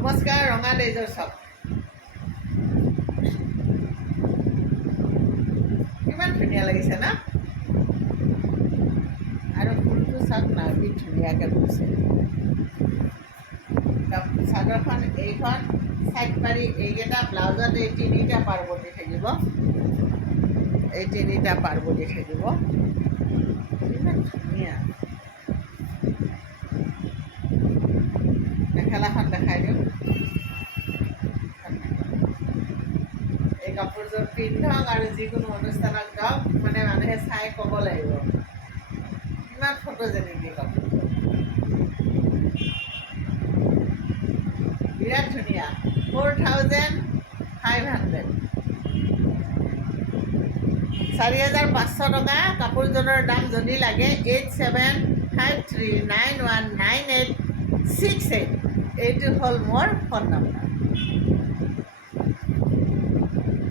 নমস্কাৰ, ৰঙা লেইজৰ চাওক কিমান ধুনীয়া লাগিছে না। আৰু ফুলটো চাওক না, কি ধুনীয়াকৈ ফুলিছে। চাদৰখন এইখন চাইড পাৰি এইকেইটা ব্লাউজত এই তিনিটা পাৰ্বতী থাকিব, এই তিনিটা পাৰ্বতী থাকিব। ইমান ধুনীয়া। মেখেলাখন দেখাই দিওঁ। এই কাপোৰযোৰ পিন্ধক আৰু যিকোনো অনুষ্ঠানত যাওক, মানে মানুহে চাই ক'ব লাগিব কিমান ফটোজেনিক এই কাপোৰযোৰ। বিৰাট ধুনীয়া। 4500 4500 টকা কাপোৰযোৰৰ দাম। যদি লাগে 8753919868, এইটো হ'ল মোৰ ফোন নম্বৰ।